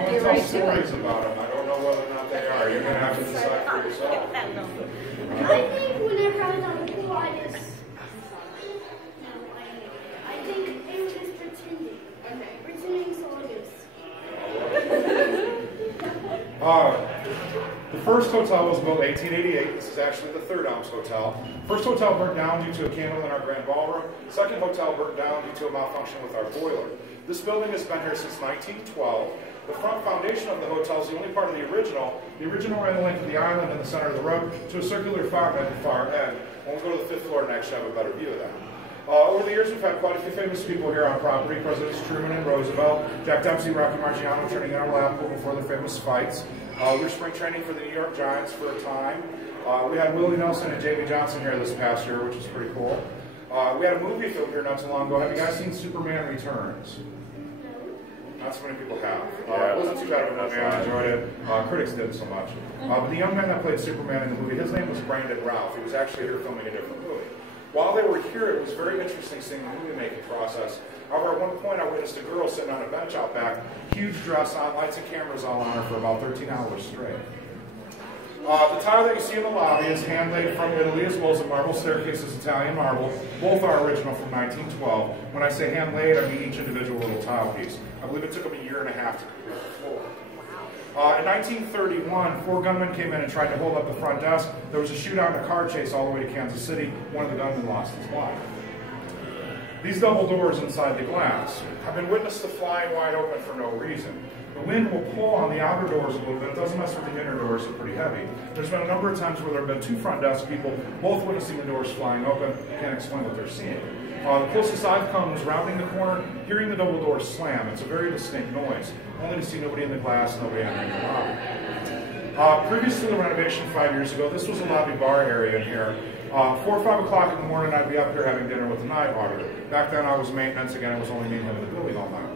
I tell stories about them. I don't know whether or not they are. You're going to have to decide for yourself. I think whenever I was on the pool, I think it was just pretending. Okay. Pretending soldiers. The first hotel was built in 1888. This is actually the third Elms Hotel. First hotel burnt down due to a candle in our grand ballroom. Second hotel burnt down due to a malfunction with our boiler. This building has been here since 1912. The front foundation of the hotel is the only part of the original. The original ran the length of the island in the center of the road to a circular fountain at the far end. When we go to the 5th floor and actually have a better view of that. Over the years, we've had quite a few famous people here on property. Presidents Truman and Roosevelt, Jack Dempsey, Rocky Marciano turning in our lap before their famous fights. We were spring training for the New York Giants for a time. We had Willie Nelson and J.B. Johnson here this past year, which was pretty cool. We had a movie filmed here not too long ago. Have you guys seen Superman Returns? Not so many people have. It wasn't too bad of a movie. I enjoyed it. Critics didn't so much. But the young man that played Superman in the movie, his name was Brandon Routh. He was actually here filming a different movie. While they were here, it was very interesting seeing the movie-making process. However, at one point, I witnessed a girl sitting on a bench out back, huge dress on, lights and cameras all on her for about 13 hours straight. The tile that you see in the lobby is hand-laid from Italy, as well as the marble staircase is Italian marble. Both are original from 1912. When I say hand-laid, I mean each individual little tile piece. I believe it took them a year and a half to complete the floor. In 1931, 4 gunmen came in and tried to hold up the front desk. There was a shootout and a car chase all the way to Kansas City. One of the gunmen lost his life. These double doors inside the glass have been witnessed to flying wide open for no reason. The wind will pull on the outer doors a little bit. It doesn't mess with the inner doors, they're pretty heavy. There's been a number of times where there have been 2 front desk people, both witnessing the doors flying open. Can't explain what they're seeing. The closest I've come was rounding the corner, hearing the double doors slam. It's a very distinct noise. Only to see nobody in the glass, nobody entering the lobby. Previous to the renovation 5 years ago, this was a lobby bar area in here. 4 or 5 o'clock in the morning, I'd be up here having dinner with the night auditor. Back then, I was maintenance. Again, it was only me and him in the building all night.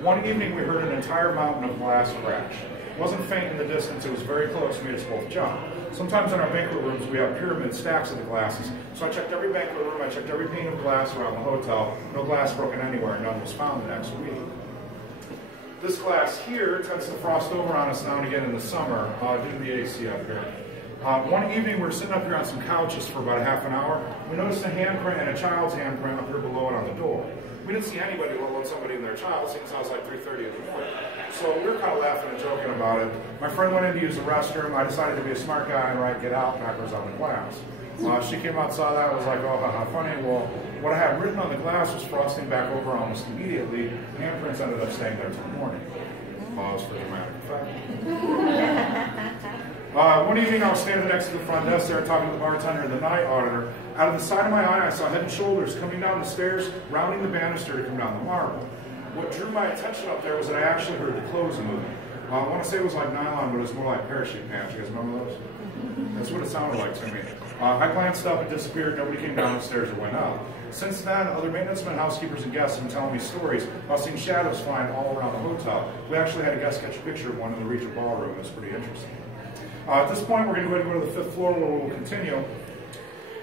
One evening, we heard an entire mountain of glass crash. It wasn't faint in the distance. It was very close. It made us both jump. Sometimes in our banquet rooms, we have pyramid stacks of the glasses. So I checked every banquet room. I checked every pane of glass around the hotel. No glass broken anywhere. None was found the next week. This glass here tends to frost over on us now and again in the summer due to the AC up here. One evening, we were sitting up here on some couches for about a half an hour. We noticed a handprint and a child's handprint up here below it on the door. We didn't see anybody, let alone somebody and their child, since it was like 3:30 in the morning. So we were kind of laughing and joking about it. My friend went in to use the restroom. I decided to be a smart guy and write "get out" backwards on the glass. She came out, saw that, was like, oh, how funny. Well, what I had written on the glass was frosting back over almost immediately. Handprints ended up staying there till morning. Pause for dramatic effect. One evening, I was standing next to the front desk there talking to the bartender and the night auditor. Out of the side of my eye, I saw head and shoulders coming down the stairs, rounding the banister to come down the marble. What drew my attention up there was that I actually heard the clothes moving. I want to say it was like nylon, but it was more like parachute pants. You guys remember those? That's what it sounded like to me. I glanced up and disappeared. Nobody came down the stairs or went up. Since then, other maintenance men, housekeepers, and guests have been telling me stories about seeing shadows flying all around the hotel. We actually had a guest catch a picture of one in the Regent Ballroom. It was pretty interesting. At this point, we're going to go to the 5th floor where we'll continue.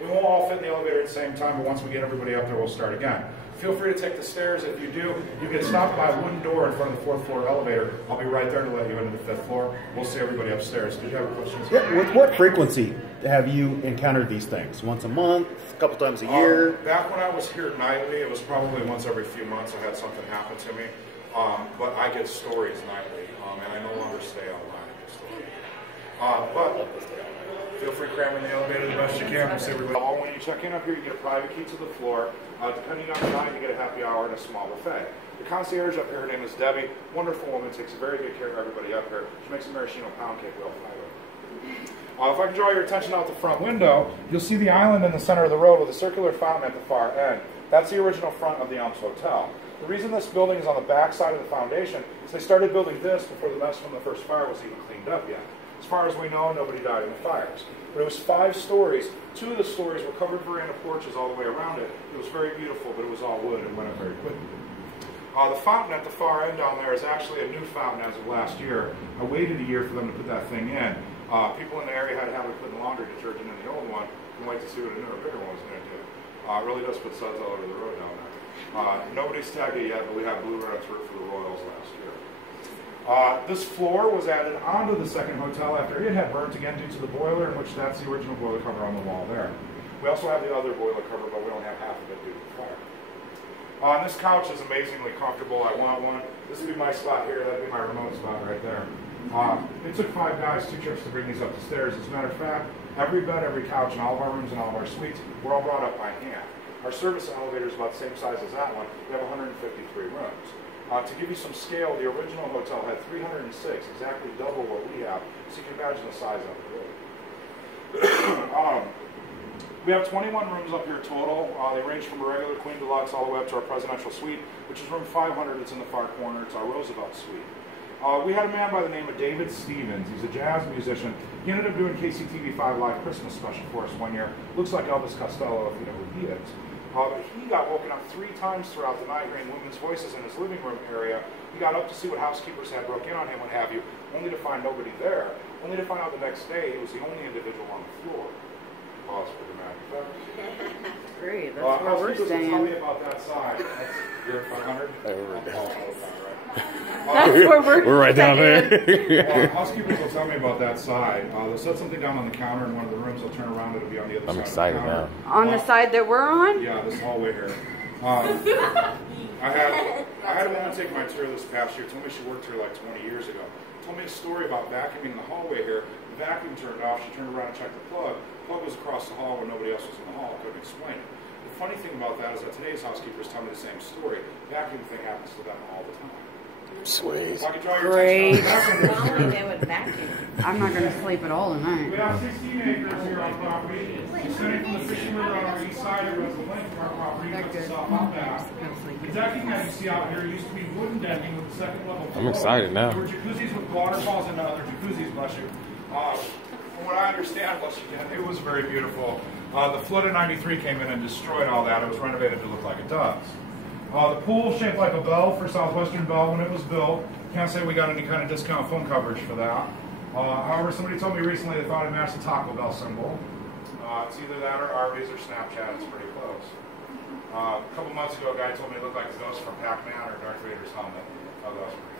We won't all fit in the elevator at the same time, but once we get everybody up there, we'll start again. Feel free to take the stairs. If you do, you get stopped by a wooden door in front of the 4th floor elevator. I'll be right there to let you into the 5th floor. We'll see everybody upstairs. Did you have questions? Yeah, with what frequency have you encountered these things? Once a month? A couple times a year? Back when I was here nightly, it was probably once every few months I had something happen to me. But I get stories nightly, and I no longer stay online and get stories. But feel free to cram in the elevator the best you can. We'll see everybody. When you check in up here, you get a private key to the floor. Depending on the night, you get a happy hour and a small buffet. The concierge up here, her name is Debbie. Wonderful woman, takes very good care of everybody up here. She makes a maraschino pound cake we all fly with. If I can draw your attention out the front window, you'll see the island in the center of the road with a circular fountain at the far end. That's the original front of the Elms Hotel. The reason this building is on the back side of the foundation is they started building this before the mess from the first fire was even cleaned up yet. As far as we know, nobody died in the fires. But it was 5 stories. 2 of the stories were covered veranda porches all the way around it. It was very beautiful, but it was all wood and went up very quickly. The fountain at the far end down there is actually a new fountain as of last year. I waited a year for them to put that thing in. People in the area had to have it put in laundry detergent in the old one. Couldn't wait to see what a newer, bigger one was going to do. It really does put suds all over the road down there. Nobody's tagged it yet, but we had blue red for the Royals last year. This floor was added onto the second hotel after it had burnt again due to the boiler, in which that's the original boiler cover on the wall there. We also have the other boiler cover, but we don't have half of it due to the fire. This couch is amazingly comfortable. I want one. This would be my spot here. That'd be my remote spot right there. It took 5 guys 2 trips to bring these up the stairs. As a matter of fact, every bed, every couch in all of our rooms and all of our suites were all brought up by hand. Our service elevator is about the same size as that one. We have 153 rooms. To give you some scale, the original hotel had 306, exactly double what we have. So you can imagine the size of it. We have 21 rooms up here total. They range from a regular queen deluxe all the way up to our presidential suite, which is room 500. It's in the far corner. It's our Roosevelt suite. We had a man by the name of David Stevens. He's a jazz musician. He ended up doing KCTV5 Live Christmas special for us one year. Looks like Elvis Costello, if you know who he is. But he got woken up 3 times throughout the night hearing women's voices in his living room area. He got up to see what housekeepers had broke in on him, what have you, only to find nobody there. Only to find out the next day he was the only individual on the floor. Pause for dramatic effect. Great, that's where we're staying. Tell me about that side. That's your 500? That's where we're right down there. Housekeepers will tell me about that side. They'll set something down on the counter in one of the rooms. They'll turn around. It'll be on the other side. I'm excited now. On the side that we're on? Yeah, this hallway here. I had a woman take my tour this past year. Told me she worked here like 20 years ago. Told me a story about vacuuming in the hallway here. The vacuum turned off. She turned around and checked the plug. The plug was across the hall where nobody else was in the hall. Couldn't explain it. The funny thing about that is that today's housekeepers tell me the same story. Vacuum thing happens to them all the time. Sweet. Great. They would vacuum. I'm not going to sleep at all We tonight. have 16 acres here on property. Descending from the fishing river on our east side, it runs the length of our property, cuts us off out back. The decking that you see out here used to be wooden decking with a second level floor. I'm excited now. There were jacuzzis with waterfalls into other jacuzzis, bless you. From what I understand, bless you, Dan, it was very beautiful. The flood of '93 came in and destroyed all that. It was renovated to look like it does. The pool shaped like a bell for Southwestern Bell when it was built. Can't say we got any kind of discount phone coverage for that. However, somebody told me recently they thought it matched the Taco Bell symbol. It's either that or Arby's or Snapchat. It's pretty close. A couple months ago, a guy told me it looked like a ghost from Pac-Man or Darth Vader's helmet. Oh, that was pretty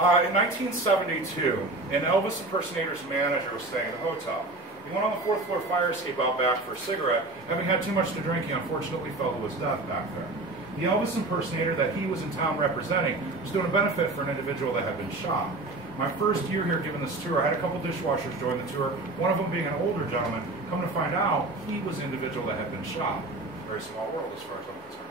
funny. In 1972, an Elvis impersonator's manager was staying at the hotel. He went on the 4th floor fire escape out back for a cigarette. Having had too much to drink, he unfortunately fell to his death back there. The Elvis impersonator that he was in town representing was doing a benefit for an individual that had been shot. My first year here giving this tour, I had a couple dishwashers join the tour, one of them being an older gentleman. Come to find out, he was the individual that had been shot. Very small world as far as I'm concerned.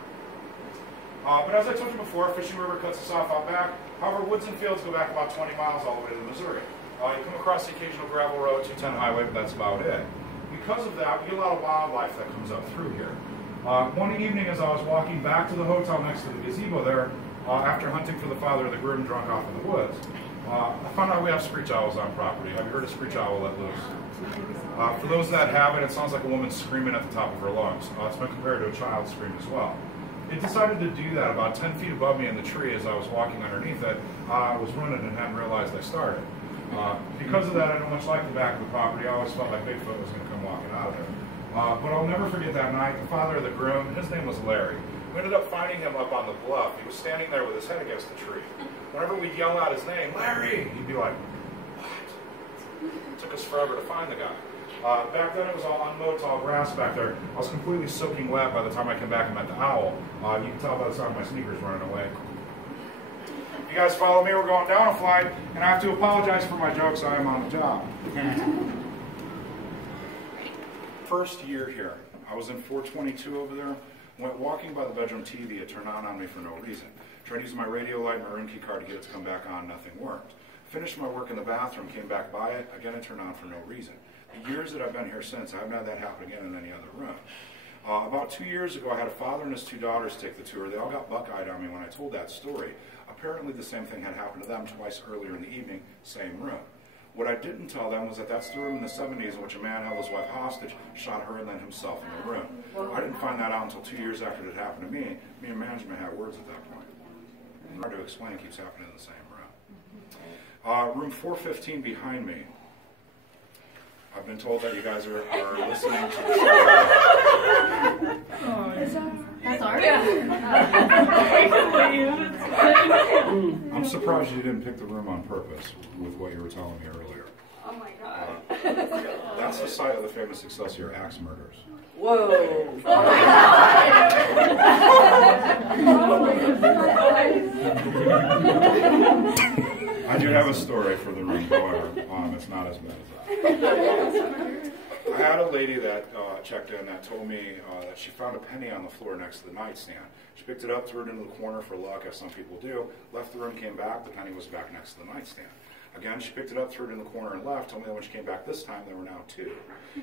But as I told you before, Fishing River cuts us off out back. However, woods and fields go back about 20 miles all the way to the Missouri. You come across the occasional gravel road, 210 highway, but that's about it. Because of that, we get a lot of wildlife that comes up through here. One evening as I was walking back to the hotel next to the gazebo there, after hunting for the father of the groom drunk off in the woods, I found out we have screech owls on property. Have you heard a screech owl let loose? For those that haven't, it sounds like a woman screaming at the top of her lungs. It's been compared to a child's scream as well. It decided to do that about 10 feet above me in the tree as I was walking underneath it. I was running and hadn't realized I started. Because of that, I don't much like the back of the property. I always felt like Bigfoot was going to come walking out of there. But I'll never forget that night. The father of the groom, his name was Larry. We ended up finding him up on the bluff. He was standing there with his head against the tree. Whenever we'd yell out his name, Larry, he'd be like, what? It took us forever to find the guy. Back then it was all unmowed, tall grass back there. I was completely soaking wet by the time I came back and met the owl. You can tell by the sound of my sneakers running away. You guys follow me, we're going down a flight, and I have to apologize for my jokes. I am on the job. First year here, I was in 422 over there. Went walking by the bedroom TV. It turned on me for no reason. Tried using my radio light and my room key card to get it to come back on. Nothing worked. Finished my work in the bathroom. Came back by it. Again, it turned on for no reason. The years that I've been here since, I haven't had that happen again in any other room. About 2 years ago, I had a father and his 2 daughters take the tour. They all got buck-eyed on me when I told that story. Apparently, the same thing had happened to them twice earlier in the evening, same room. What I didn't tell them was that that's the room in the 70s in which a man held his wife hostage, shot her and then himself in the room. I didn't find that out until 2 years after it had happened to me. Me and management had words at that point. Hard to explain, it keeps happening in the same room. Room 415 behind me. I've been told that you guys are listening to the show. That's ours? I'm surprised you didn't pick the room on purpose with what you were telling me earlier. Oh my god. That's the site of the famous Excelsior axe murders. Whoa. Oh my god. I do have a story for the room, however, it's not as bad as that. I had a lady that checked in that told me that she found a penny on the floor next to the nightstand. She picked it up, threw it into the corner for luck, as some people do, left the room, came back, the penny was back next to the nightstand. Again, she picked it up, threw it in the corner, and left. Told me that when she came back this time, there were now two.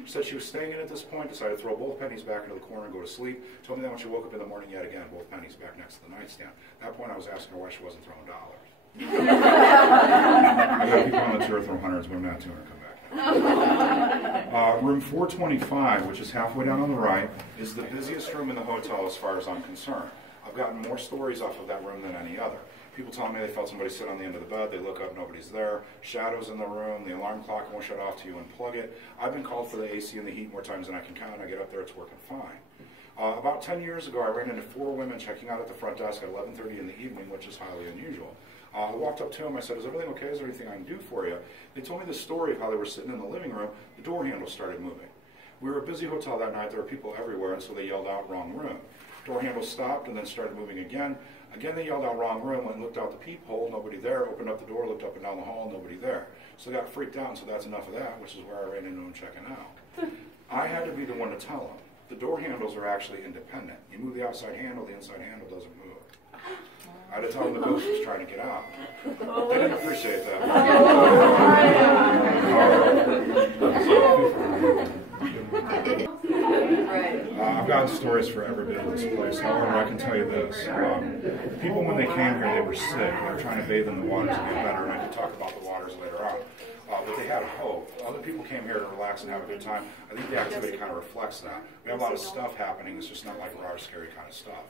She said she was staying in at this point, decided to throw both pennies back into the corner and go to sleep. Told me that when she woke up in the morning yet again, both pennies back next to the nightstand. At that point, I was asking her why she wasn't throwing dollars. I've got people on the tour throw hundreds, but I'm not 200 come back. Room 425, which is halfway down on the right, is the busiest room in the hotel as far as I'm concerned. I've gotten more stories off of that room than any other. People tell me they felt somebody sit on the end of the bed, they look up, nobody's there, shadows in the room, the alarm clock won't shut off till you unplug it. I've been called for the AC and the heat more times than I can count. I get up there, it's working fine. About 10 years ago, I ran into 4 women checking out at the front desk at 11:30 in the evening, which is highly unusual. I walked up to them, I said, is everything okay? Is there anything I can do for you? They told me the story of how they were sitting in the living room, the door handle started moving. We were a busy hotel that night, there were people everywhere, and so they yelled out, wrong room. Door handle stopped and then started moving again. Again, they yelled out, wrong room, went and looked out the peephole, nobody there, opened up the door, looked up and down the hall, nobody there. So they got freaked out, and so that's enough of that, which is where I ran into them checking out. I had to be the one to tell them. The door handles are actually independent. You move the outside handle, the inside handle doesn't move. I had to tell them the ghost was trying to get out. They didn't appreciate that. I've got stories for every bit of this place. However, I can tell you this. People, when they came here, they were sick. They were trying to bathe in the waters to get better, and I can talk about the waters later on. But they had hope. Other people came here to relax and have a good time. I think the activity kind of reflects that. We have a lot of stuff happening. It's just not like raw, scary kind of stuff.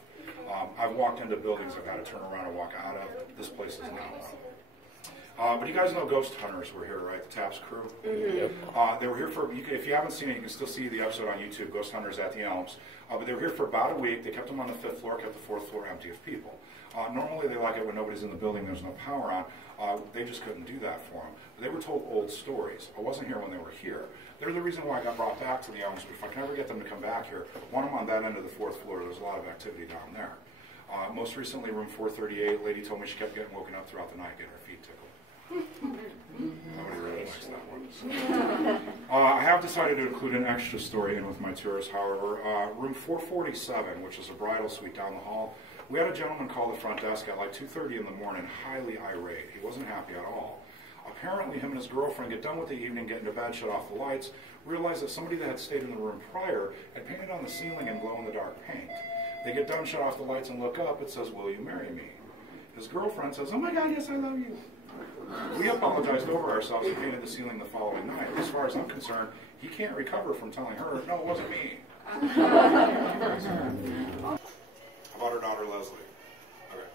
I've walked into buildings I've had to turn around and walk out of. This place is not one of them. But you guys know Ghost Hunters were here, right? The TAPS crew? Mm-hmm. They were here for, if you haven't seen it, you can still see the episode on YouTube, Ghost Hunters at the Elms. But they were here for about a week. They kept them on the 5th floor, kept the 4th floor empty of people. Normally they like it when nobody's in the building, there's no power on. They just couldn't do that for them. But they were told old stories. I wasn't here when they were here. They're the reason why I got brought back to the Elms. But if I can ever get them to come back here, want them on that end of the 4th floor. There's a lot of activity down there. Most recently, room 438, a lady told me she kept getting woken up throughout the night, getting her feet tickled. Nobody really likes that one. I have decided to include an extra story in with my tours, however. Room 447, which is a bridal suite down the hall, we had a gentleman call the front desk at like 2:30 in the morning, highly irate. He wasn't happy at all. Apparently, him and his girlfriend get done with the evening, get into bed, shut off the lights, realize that somebody that had stayed in the room prior had painted on the ceiling in glow-in-the-dark paint. They get done, shut off the lights, and look up. It says, "Will you marry me?" His girlfriend says, "Oh my God, yes, I love you." We apologized over ourselves and painted the ceiling the following night. As far as I'm concerned, he can't recover from telling her, "No, it wasn't me." About her daughter, Leslie. Okay.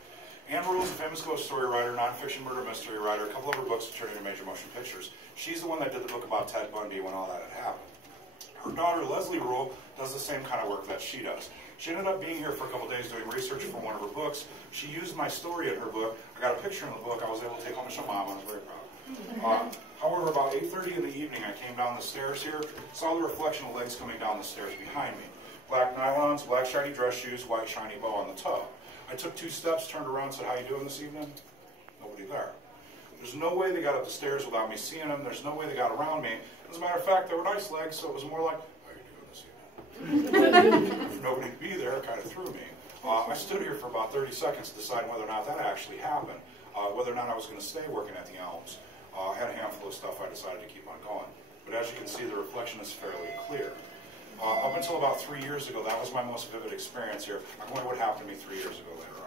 Anne Rule's a famous ghost story writer, nonfiction murder mystery writer. A couple of her books turned into major motion pictures. She's the one that did the book about Ted Bundy when all that had happened. Her daughter, Leslie Rule, does the same kind of work that she does. She ended up being here for a couple days doing research for one of her books. She used my story in her book. I got a picture in the book I was able to take home to show Mom. I was very proud. However, about 8:30 in the evening, I came down the stairs here, saw the reflection of legs coming down the stairs behind me. Black nylons, black shiny dress shoes, white shiny bow on the toe. I took 2 steps, turned around, said, "How you doing this evening?" Nobody there. There's no way they got up the stairs without me seeing them. There's no way they got around me. As a matter of fact, they were nice legs, so it was more like, "How you doing this evening?" Nobody to be there kind of threw me. I stood here for about 30 seconds deciding whether or not that actually happened, whether or not I was going to stay working at the Elms. I had a handful of stuff I decided to keep on going. But as you can see, the reflection is fairly clear. Up until about 3 years ago, that was my most vivid experience here. I'm wondering what happened to me 3 years ago later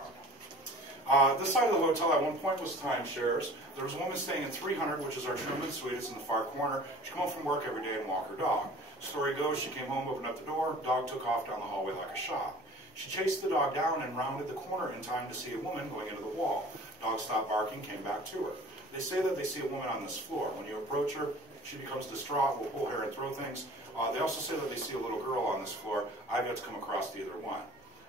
on. This side of the hotel at one point was timeshares. There was a woman staying in 300, which is our Truman Suite. It's in the far corner. She'd come home from work every day and walk her dog. Story goes, she came home, opened up the door, dog took off down the hallway like a shot. She chased the dog down and rounded the corner in time to see a woman going into the wall. Dog stopped barking, came back to her. They say that they see a woman on this floor. When you approach her, She becomes distraught, will pull hair and throw things. They also say that they see a little girl on this floor. I've yet to come across either one.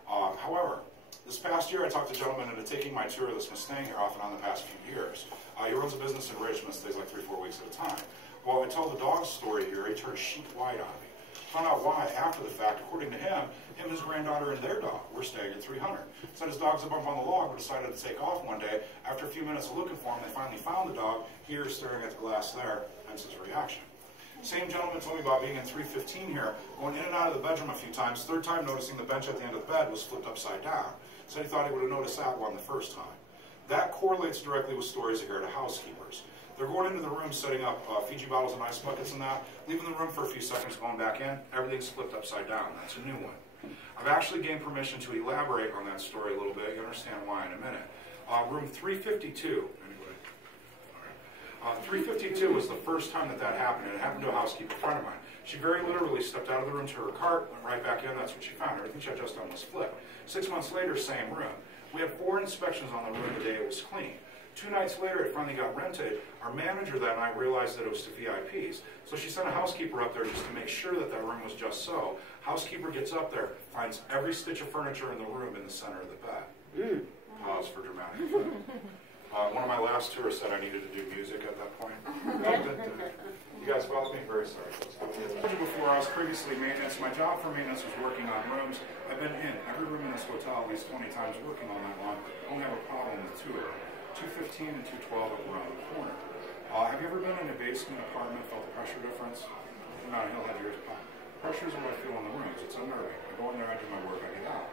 However, this past year I talked a gentleman into taking my tour that's been staying here off and on the past few years. He runs a business in Richmond, stays like 3-4 weeks at a time. While I tell the dog's story here, he turned sheep white on me. Found out why after the fact. According to him, his granddaughter and their dog were staying at 300. Said his dog's up on the log, but decided to take off one day. After a few minutes of looking for him, they finally found the dog, here staring at the glass there, hence his reaction. Same gentleman told me about being in 315 here, going in and out of the bedroom a few times, third time noticing the bench at the end of the bed was flipped upside down. Said he thought he would have noticed that one the first time. That correlates directly with stories I hear to housekeepers. They're going into the room, setting up Fiji bottles and ice buckets and that, leaving the room for a few seconds, going back in, everything's flipped upside down. That's a new one. I've actually gained permission to elaborate on that story a little bit. You understand why in a minute. Room 352, anyway. 352 was the first time that happened, and it happened to a housekeeper friend of mine. She very literally stepped out of the room to her cart, went right back in, that's what she found. Everything she had just done was flipped. 6 months later, same room. We had 4 inspections on the room the day it was clean. 2 nights later, it finally got rented. Our manager that night realized that it was to VIPs. So she sent a housekeeper up there just to make sure that room was just so. Housekeeper gets up there, finds every stitch of furniture in the room in the center of the bed. Pause for dramatic effect. One of my last tours said I needed to do music at that point. You guys follow me? Very sorry. Before I was previously maintenance. My job for maintenance was working on rooms. I've been in every room in this hotel at least 20 times working all night long. I only have a problem with 2 of them. 215 and 212 up around the corner. Have you ever been in a basement apartment, felt the pressure difference? No, he'll have yours. Pressure is what I feel in the rooms. It's unnerving. I go in there, I do my work, I get out.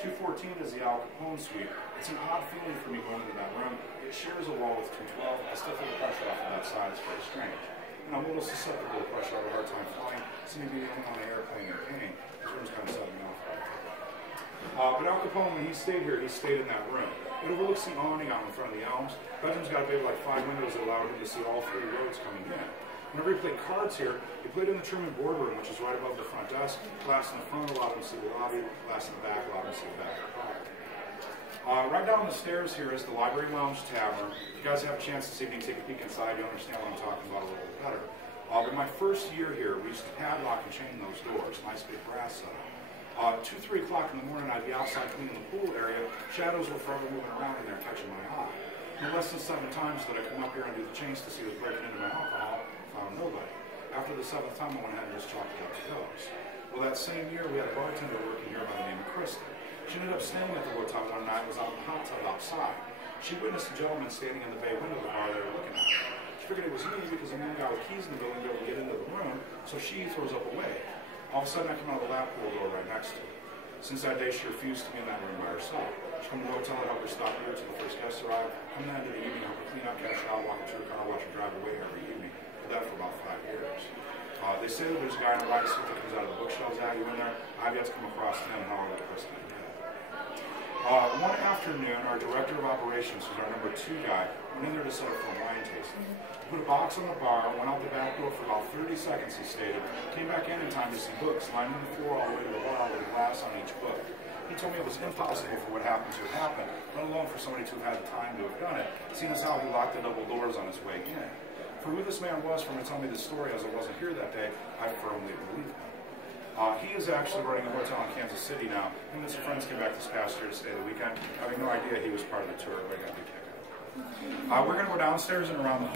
214 is the Al Capone suite. It's an odd feeling for me going into that room. It shares a wall with 212. I still feel the pressure off of that side. It's very strange. And I'm a little susceptible to pressure. I have a hard time flying. Seeing me being on the airplane in pain. This room's kind of setting me off. But Al Capone, when he stayed here, he stayed in that room. It overlooks the awning out in front of the Elms. Bedroom's got a big, like 5 windows that allow him to see all 3 roads coming in. Whenever he played cards here, he played in the Truman boardroom, which is right above the front desk. Glass in the front allowed him to see the lobby. Glass in the back allowed him to see the back of the car. Right down the stairs here is the Library Lounge Tavern. If you guys have a chance this evening, take a peek inside. You understand what I'm talking about a little bit better. But my first year here, we used to padlock and chain those doors. Nice big brass setup. 2, 3 o'clock in the morning, I'd be outside cleaning the pool area. Shadows were forever moving around in there, catching my eye. No less than 7 times that I come up here and do the chains to see who's breaking into my alcohol. Found nobody. After the 7th time, I went ahead and just chalked it up to those. Well, that same year, we had a bartender working here by the name of Kristen. She ended up staying at the hotel one night, was out in the hot tub outside. She witnessed a gentleman standing in the bay window of the bar they were looking at. She figured it was me because the man got with keys in the building to be able to get into the room, so she throws up away. All of a sudden, I come out of the lap pool door right next to her. Since that day, she refused to be in that room by herself. She come to the hotel and help her stop here until the first guests arrive. Come down to the evening, help her clean up, cash out, walk her to her car, watch her drive away every evening. Did that for about 5 years. They say that there's a guy in a white suit that comes out of the bookshelves at you in there. I've yet to come across him, and I'll let the person in. One afternoon, our director of operations, who's our number 2 guy, went in there to set up for a wine tasting. He put a box on the bar, went out the back door for about 30 seconds, he stated, came back in time to see books lining the floor all the way to the bar with a glass on each book. He told me it was impossible for what happened to have happened, let alone for somebody to have had the time to have done it, seeing as how he locked the double doors on his way in. For who this man was, for him to tell me this story as I wasn't here that day, I firmly believe him. He is actually running a hotel in Kansas City now. Him and some friends came back this past year to stay the weekend. Having no idea he was part of the tour, but I got the kick out. We're going to go downstairs and around the corner.